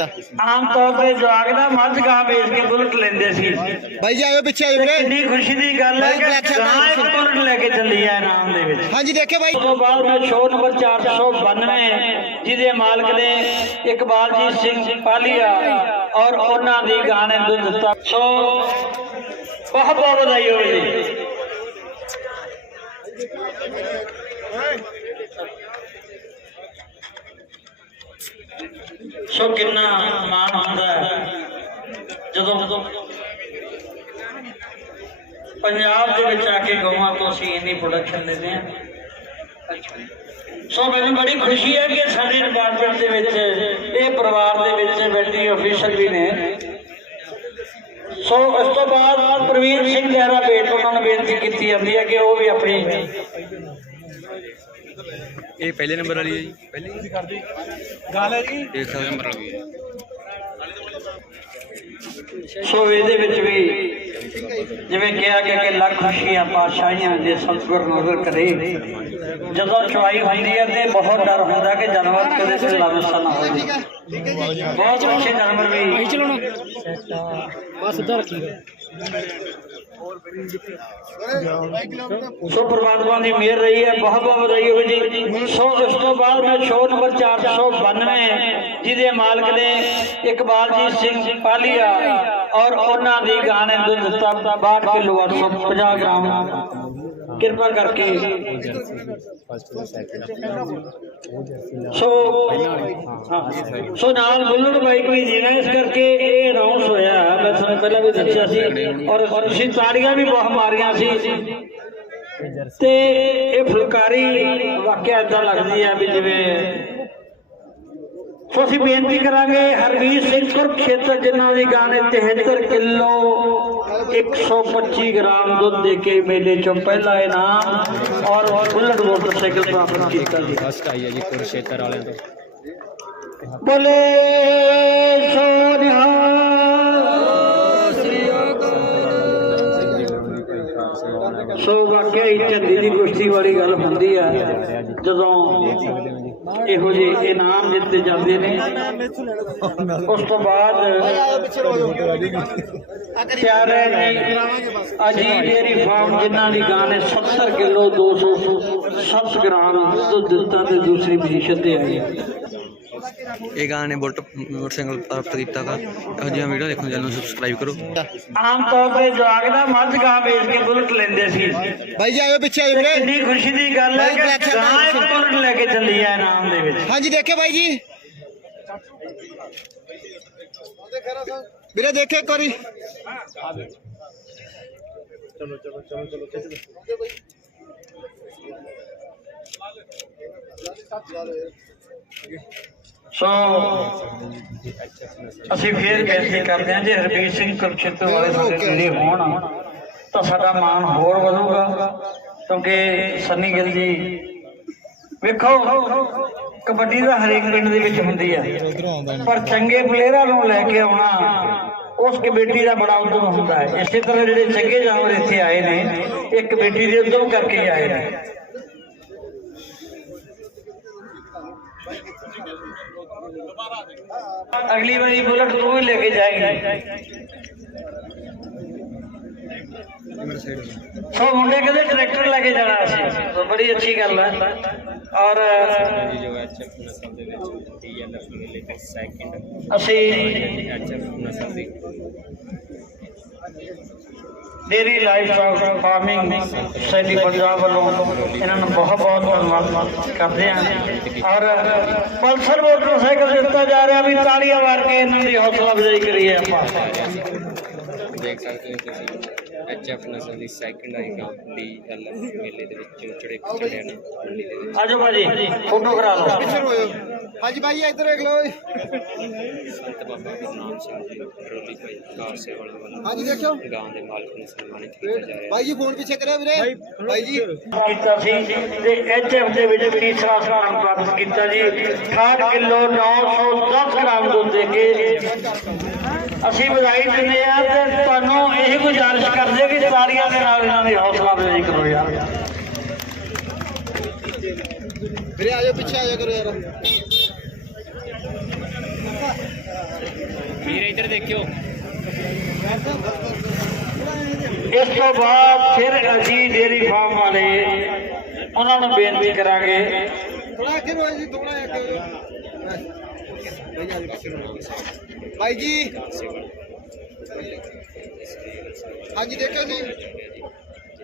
ਆਮ ਤੌਰ ਤੇ ਜਵਾਗ ਦਾ ਮੱਝ ਗਾਂ ਵੇਚ ਕੇ ਬੁਲਟ ਲੈਂਦੇ ਸੀ। ਬਾਈ ਜੀ ਆਇਓ ਪਿੱਛੇ ਆਇਓ ਵੀਰੇ। ਕਿੰਨੀ ਖੁਸ਼ੀ ਦੀ ਗੱਲ ਹੈ ਕਿ ਗਾਂ ਇੱਕ ਬੁਲਟ ਲੈ ਕੇ ਚੱਲੀ ਹੈ ਇਨਾਮ ਦੇ ਵਿੱਚ। ਹਾਂਜੀ ਦੇਖਿਓ ਬਾਈ। ਉਸ ਤੋਂ ਬਾਅਦ ਸ਼ੋਅ ਨੰਬਰ 492 ਜਿਹਦੇ ਮਾਲਕ ਨੇ ਇਕਬਾਲਜੀਤ ਸਿੰਘ ਪਾਲੀਆ ਔਰ ਉਹਨਾਂ ਦੀ ਗਾਂ ਨੇ ਦੁੱਧ ਦਿੱਤਾ। ਸੋ ਬਹੁਤ ਬਹੁਤ ਵਧਾਈ ਹੋਵੇ ਜੀ। ਸੋ ਕਿੰਨਾ ਮਾਣ ਹੁੰਦਾ ਜਦੋਂ ਪੰਜਾਬ ਦੇ ਵਿੱਚ ਆ ਕੇ ਗਊਆਂ ਤੋਂ ਅਸੀਂ ਇੰਨੀ ਪ੍ਰੋਡਕਸ਼ਨ ਦਿੰਦੇ ਹਾਂ। ਸੋ ਮੈਨੂੰ ਬੜੀ ਖੁਸ਼ੀ ਹੈ ਕਿ ਸਾਡੇ ਡਿਪਾਰਟਮੈਂਟ ਦੇ ਵਿੱਚ, ਇਹ ਪਰਿਵਾਰ ਦੇ ਵਿੱਚ ਵੈਟਰੀ ਅਫੀਸਰ ਵੀ ਨੇ। ਸੋ ਇਸ ਤੋਂ ਬਾਅਦ ਪ੍ਰਵੀਨ ਸਿੰਘ ਲਹਿਰਾ ਬੇਟ ਉਹਨਾਂ ਨੂੰ ਬੇਨਤੀ ਕੀਤੀ ਜਾਂਦੀ ਹੈ ਕਿ ਉਹ ਵੀ ਆਪਣੀ ਇਹ ਪਹਿਲੇ ਨੰਬਰ ਵਾਲੀ ਹੈ ਜੀ। ਪਹਿਲੇ ਤੁਸੀਂ ਕਰਦੇ ਗੱਲ ਹੈ ਜੀ। ਦੇਖ ਸਕਦੇ ਨੰਬਰ ਵਾਲੀ ਹੈ। ਸੋ ਇਹਦੇ ਵਿੱਚ ਵੀ ਜਿਵੇਂ ਕਿਹਾ ਗਿਆ ਕਿ ਲੱਖ ਖੁਸ਼ੀਆਂ ਪਾਤਸ਼ਾਹੀਆਂ ਦੇ ਸਤਿਗੁਰ ਨਜ਼ਰ ਕਰੇ। ਜਦੋਂ ਚੁਆਈ ਹੁੰਦੀ ਹੈ ਤੇ ਬਹੁਤ ਡਰ ਹੁੰਦਾ ਕਿ ਜਾਨਵਰ ਕਦੇ ਸੇ ਲਾਮਸਾ ਨਾ ਹੋ ਜਾਏ ਬਹੁਤ ਅੱਛੇ ਜਾਨਵਰ ਵੀ। ਸੋ ਪ੍ਰਮਾਤਮਾ ਦੀ ਮਿਹਰ ਰਹੀ ਹੈ, ਬਹੁਤ ਬਹੁਤ ਵਧਾਈ ਹੋਵੇ ਜੀ। ਸੋ ਇਸ ਤੋਂ ਬਾਅਦ ਮੈਂ ਸ਼ੋਅ ਨੰਬਰ 492 ਜਿਹਦੇ ਮਾਲਕ ਨੇ ਇਕਬਾਲਜੀਤ ਸਿੰਘ ਪਾਲੀਆ ਔਰ ਉਹਨਾਂ ਦੀ ਗਾਂ ਨੇ 62 ਕਿਲੋ 850 ਗ੍ਰਾਮ। ਕਿਰਪਾ ਕਰਕੇ। ਸੋ ਸੋ ਨਾਲ ਬੁੱਲਣ ਬਾਈਕ ਵੀ ਜੀਣਾ ਇਸ ਕਰਕੇ ਇਹ ਅਨਾਉਂਸ ਹੋਇਆ। ਮੈਂ ਤੁਹਾਨੂੰ ਪਹਿਲਾਂ ਵੀ ਦੱਸਿਆ ਸੀ ਔਰ ਤੁਸੀਂ ਤਾੜੀਆਂ ਵੀ ਬਹੁਤ ਮਾਰੀਆਂ ਸੀ। ਤੇ ਇਹ ਫੁਲਕਾਰੀ ਵਾਕਿਆ ਇਦਾਂ ਲੱਗਦੀ ਹੈ ਵੀ ਜਿਵੇਂ ਸੋ ਅਸੀਂ ਬੇਨਤੀ ਕਰਾਂਗੇ, ਹਰਵੀਰ ਸਿੰਘ ਕੁਰਖੇਤਰ ਜਿਨ੍ਹਾਂ ਦੀ ਗਾਣੇ 73 ਕਿਲੋ 125 ਗ੍ਰਾਮ ਦੁੱਧ ਦੇ ਕੇ ਮੇਲੇ ਚੋਂ ਪਹਿਲਾ ਇਨਾਮ ਔਰ ਬੁਲਟ ਮੋਟਰਸਾਈਕਲ ਪ੍ਰਾਪਤ ਕੀਤਾ। ਜੀ ਫਸਟ ਆਈ ਹੈ ਜੀ ਕੁਰਸ਼ੇਤਰ ਵਾਲਿਆਂ ਤੋਂ। ਬੋਲੇ ਸੋਨਿਹਾ ਸੋ ਵਾਕਿਆ ਹੀ ਝੰਡੀ ਦੀ ਕੁਸ਼ਤੀ ਵਾਲੀ ਗੱਲ ਹੁੰਦੀ ਆ, ਜਦੋਂ ਇਹੋ ਜਿਹੇ ਇਨਾਮ ਦਿੱਤੇ ਜਾਂਦੇ ਨੇ। ਉਸ ਤੋਂ ਬਾਅਦ ਪਿਆਰੇ ਜੀ ਅਜੀ ਡੇਰੀ ਫਾਰਮ ਜਿਨ੍ਹਾਂ ਦੀ ਗਾਂ ਨੇ 70 ਕਿਲੋ 207 ਗ੍ਰਾਮ ਦੁੱਧ ਦਿੱਤਾ ਤੇ ਦੂਸਰੀ ਪੋਜੀਸ਼ਨ ਤੇ ਆਈ ਇਹ ਗਾਣੇ ਬੁਲਟ ਮੋਟਰਸਾਈਕਲ ਪ੍ਰਾਪਤ ਕੀਤਾ ਗਾ। ਇਹੋ ਜਿਹੀਆਂ ਵੀਡੀਓ ਦੇਖਣ ਚੈਨਲ ਨੂੰ ਸਬਸਕ੍ਰਾਈਬ ਕਰੋ। ਆਮ ਤੌਰ ਤੇ ਜਵਾਗ ਦਾ ਮੱਝ ਗਾਂ ਵੇਚ ਕੇ ਬੁਲਟ ਲੈਂਦੇ ਸੀ। ਬਾਈ ਜੀ ਆਇਓ ਪਿੱਛੇ ਆਇਓ ਵੀਰੇ। ਕਿੰਨੀ ਖੁਸ਼ੀ ਦੀ ਗੱਲ ਹੈ ਕਿ ਗਾਂ ਇੱਕ ਬੁਲਟ ਲੈ ਕੇ ਚੱਲੀ ਹੈ ਇਨਾਮ ਦੇ ਵਿੱਚ। ਹਾਂਜੀ ਦੇਖਿਓ ਬਾਈ ਜੀ। ਵੀਰੇ ਦੇਖੇ ਇੱਕ ਵਾਰੀ। ਸੋ ਅਸੀਂ ਫੇਰ ਬੇਨਤੀ ਕਰਦੇ ਹਾਂ ਜੇ ਹਰਬੀਰ ਸਿੰਘ ਕੁਰਕਸ਼ੇਤਰ ਵਾਲੇ ਸਾਡੇ ਨੇੜੇ ਹੋਣ ਤਾਂ ਸਾਡਾ ਮਾਣ ਹੋਰ ਵਧੂਗਾ ਕਿਉਂਕਿ ਸੰਨੀ ਗਿੱਲ ਜੀ ਵੇਖੋ ਕਬੱਡੀ ਦਾ ਹਰੇਕ ਪਿੰਡ ਦੇ ਵਿੱਚ ਹੁੰਦੀ ਆ ਪਰ ਚੰਗੇ ਪਲੇਅਰਾਂ ਨੂੰ ਲੈ ਕੇ ਆਉਣਾ ਉਸ ਕਮੇਟੀ ਦਾ ਬੜਾ ਉਦਮ ਹੁੰਦਾ ਹੈ। ਇਸੇ ਤਰ੍ਹਾਂ ਜਿਹੜੇ ਚੰਗੇ ਜਾਨਵਰ ਇੱਥੇ ਆਏ ਨੇ ਇਹ ਕਮੇਟੀ ਦੇ ਉਦਮ ਕਰਕੇ ਆਏ ਨੇ। ਅਗਲੀ ਵਾਰੀ ਬੁਲਟ ਤੂੰ ਹੀ ਲੈ ਕੇ ਜਾਏਂਗੇ। ਸੋ ਮੁੰਡੇ ਕਹਿੰਦੇ ਟਰੈਕਟਰ ਲੈ ਕੇ ਜਾਣਾ ਬੜੀ ਅੱਛੀ ਗੱਲ ਹੈ ਔਰ ਅਸੀਂ ਡੇਰੀ ਲਾਈਫ ਫਾਰਮਿੰਗ ਸੈਲੀ ਪੰਜਾਬ ਵੱਲੋਂ ਇਹਨਾਂ ਨੂੰ ਬਹੁਤ ਬਹੁਤ ਧੰਨਵਾਦ ਕਰਦੇ ਹਾਂ। ਔਰ ਪਲਸਰ ਮੋਟਰਸਾਈਕਲ ਦਿੱਤਾ ਜਾ ਰਿਹਾ ਵੀ ਤਾੜੀਆਂ ਮਾਰ ਕੇ ਇਹਨਾਂ ਦੀ ਹੌਸਲਾ ਅਫਜ਼ਾਈ ਕਰੀਏ ਆਪਾਂ। ਦੇਖ ਸਕਦੇ ਹੋ ਤੁਸੀਂ ਐਚਐਫ ਨਸਲ ਦੀ ਸੈਕਿੰਡ ਆਈ ਗਾਂ ਡੀਐਲਐਫ ਮੇਲੇ ਦੇ ਵਿੱਚ ਚੜੇ ਚੜਿਆ ਨੇ। ਆਜੋ ਭਾਜੀ ਫੋਟੋ ਕਰਾ ਲਓ। ਹਾਂਜੀ ਬਾਈ ਇੱਧਰ ਦੇਖ ਲਓ ਸੰਤ ਬਾਬਾ ਗੁਰਨਾਮ ਸਿੰਘ ਜੀ ਰੋਲੀ ਭਾਈ ਕਾਰ ਸੇਵਾ ਵਾਲੇ ਹਾਂਜੀ ਦੇਖਿਓ। ਗਾਂ ਦੇ ਮਾਲਕ ਨੂੰ ਸਨਮਾਨਿਤ ਕੀਤਾ ਜਾ ਰਿਹਾ। ਬਾਈ ਜੀ ਫੋਨ ਪਿੱਛੇ ਕਰਿਓ ਵੀਰੇ। ਬਾਈ ਜੀ। ਕੀਤਾ ਸੀ ਤੇ ਐਚਐਫ ਦੇ ਵਿੱਚ ਤੀਸਰਾ ਸਥਾਨ ਪ੍ਰਾਪਤ ਕੀਤਾ ਜੀ। 68 ਕਿਲੋ 910 ਗ੍ਰਾਮ ਦੁੱਧ ਦੇ ਕੇ ਅਸੀਂ ਵਧਾਈ ਦਿੰਦੇ ਆ ਤੇ ਤੁਹਾਨੂੰ ਇਹ ਗੁਜ਼ਾਰਿਸ਼ ਕਰਦੇ ਕਿ ਤਾੜੀਆਂ ਦੇ ਨਾਲ ਇਹਨਾਂ ਦੀ ਹੌਸਲਾ ਅਫਜ਼ਾਈ ਕਰੋ ਯਾਰ। ਵੀਰੇ ਆਇਓ ਪਿੱਛੇ ਆਇਆ ਕਰੋ ਯਾਰ। ਵੀਰ ਇੱਧਰ ਦੇਖਿਓ। ਇਸ ਤੋਂ ਬਾਅਦ ਫਿਰ ਅਜੀ ਡੇਰੀ ਫਾਰਮ ਵਾਲੇ ਉਹਨਾਂ ਨੂੰ ਬੇਨਤੀ ਕਰਾਂਗੇ। ਥੋੜਾ ਨੂੰ ਆਓ ਜੀ ਥੋੜਾ। ਬਸ। ਭਾਈ ਜੀ। ਹਾਂਜੀ ਦੇਖੋ ਜੀ।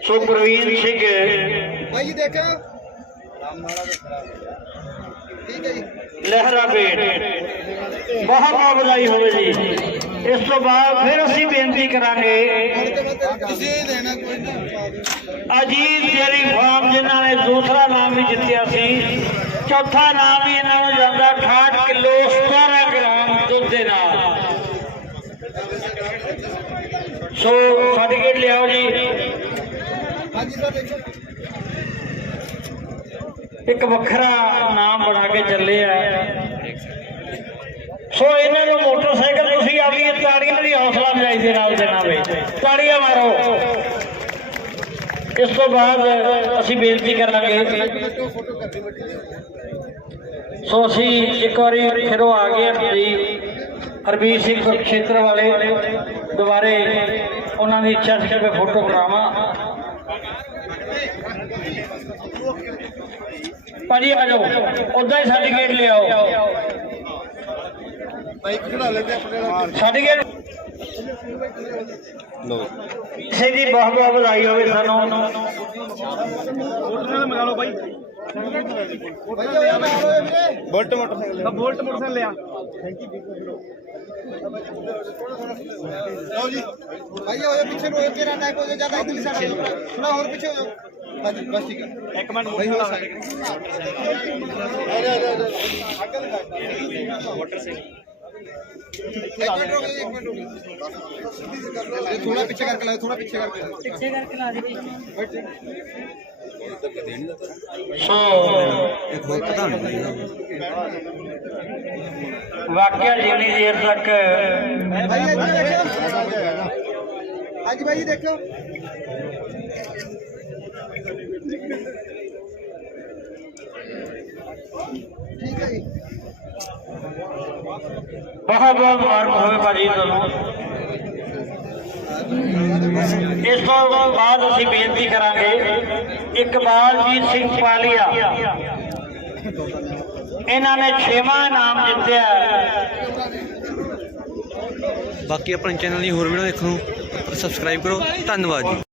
ਸੋ ਪ੍ਰਵੀਨ ਸਿੰਘ। ਭਾਈ ਜੀ ਦੇਖੋ ਠੀਕ ਹੈ ਜੀ। ਲਹਿਰਾ ਬੇਟ ਬਹੁਤ ਬਹੁਤ ਵਧਾਈ ਹੋਵੇ ਜੀ ਇਸ ਤੋਂ ਬਾਅਦ ਫਿਰ ਅਸੀਂ ਬੇਨਤੀ ਕਰਾਂਗੇ ਤੁਸੀਂ ਇਹ ਦੇਣਾ ਕੋਈ ਨਾ ਅਜੀਤ ਡੇਰੀ ਫਾਰਮ ਜਿਨ੍ਹਾਂ ਨੇ ਦੂਸਰਾ ਨਾਮ ਵੀ ਜਿੱਤਿਆ ਸੀ ਚੌਥਾ ਨਾਮ ਵੀ ਇਹਨਾਂ ਨੂੰ ਜਾਂਦਾ 68 ਕਿਲੋ 17 ਗ੍ਰਾਮ ਦੁੱਧ ਦੇ ਨਾਲ ਸੋ ਸਰਟੀਫਿਕੇਟ ਲਿਆਓ ਜੀ ਹਾਂਜੀ ਸਰ ਦੇਖੋ ਇੱਕ ਵੱਖਰਾ ਨਾਮ ਬਣਾ ਕੇ ਚੱਲੇ ਆ। ਸੋ ਇਹਨਾਂ ਨੂੰ ਮੋਟਰਸਾਈਕਲ, ਤੁਸੀਂ ਆਪਣੀ ਤਾੜੀਆਂ ਨਾਲ ਹੌਸਲਾ ਮਿਲਾਈ ਦੇ ਨਾਲ ਦੇਣਾ ਤਾੜੀਆਂ ਮਾਰੋ। ਇਸ ਤੋਂ ਬਾਅਦ ਅਸੀਂ ਬੇਨਤੀ ਕਰਾਂਗੇ ਸੋ ਅਸੀਂ ਇੱਕ ਵਾਰੀ ਫਿਰ ਉਹ ਆ ਗਏ ਜੀ ਹਰਬੀਰ ਸਿੰਘ ਖੇਤਰ ਵਾਲੇ ਦੁਬਾਰੇ ਉਹਨਾਂ ਦੀ ਇੱਛਾ ਸੀ ਕਿ ਫੋਟੋ ਕਰਾਵਾਂ ਭਾਜੀ ਆ ਜਾਓ। ਉਦਾਂ ਹੀ ਸਰਟੀਫਿਕੇਟ ਲਿਆਓ ਬਾਈਕ ਖੜਾ ਲੈਂਦੇ ਆਪਣੇ ਨਾਲ। ਸਰਟੀਫਿਕੇਟ ਲੋ ਕਿਸੇ ਦੀ ਬਹੁਤ ਬਹੁਤ ਵਧਾਈ ਹੋਵੇ ਸਾਨੂੰ। ਭਾਈ ਜੀ ਆ ਮਾਰੋ ਵੀਰੇ ਬੁਲਟ ਮੋਟਰਸਾਈਕਲ ਬੁਲਟ ਮੋਟਰਸਾਈਕਲ ਲਿਆ। ਲਓ ਜੀ। ਭਾਈ ਜੀ ਹੋਏ ਪਿੱਛੇ ਨੂੰ ਹੋਏ ਤੇਰਾ ਟਾਈਪ ਹੋ ਜਾ ਜ਼ਿਆਦਾ ਹੋ ਜਾਓ ਥੋੜਾ ਹੋਰ ਪਿੱਛੇ ਹੋ ਜਾਓ। ਹਾਂਜੀ ਬਸ ਠੀਕ ਹੈ ਇੱਕ ਮਿੰਟ ਸਾਈਡ ਇੱਕ ਮਿੰਟ ਰੁਕ ਜਾਓ, ਇੱਕ ਮਿੰਟ ਰੁਕ ਜਾਓ। ਇਹ ਥੋੜਾ ਪਿੱਛੇ ਕਰਕੇ ਲਾਓ ਥੋੜਾ ਪਿੱਛੇ ਕਰਕੇ ਪਿੱਛੇ ਕਰਕੇ ਲਾ ਦੇ ਸੋ ਵਾਕਿਆ ਜਿੰਨੀ ਦੇਰ ਤੱਕ ਹਾਂਜੀ ਭਾਈ ਦੇਖੋ ਠੀਕ ਹੈ ਜੀ ਬਹੁਤ ਬਹੁਤ ਮੁਬਾਰਕ ਹੋਵੇ ਭਾਜੀ ਤੁਹਾਨੂੰ। ਇਸ ਤੋਂ ਬਾਅਦ ਅਸੀਂ ਬੇਨਤੀ ਕਰਾਂਗੇ ਇਕਬਾਲਜੀਤ ਸਿੰਘ ਪਾਲੀਆ। ਇਹਨਾਂ ਨੇ 6ਵਾਂ ਇਨਾਮ ਜਿੱਤਿਆ ਬਾਕੀ ਆਪਣੇ ਚੈਨਲ ਦੀ ਹੋਰ ਵੀਡੀਓ ਦੇਖਣ ਨੂੰ ਸਬਸਕ੍ਰਾਈਬ ਕਰੋ। ਧੰਨਵਾਦ ਜੀ।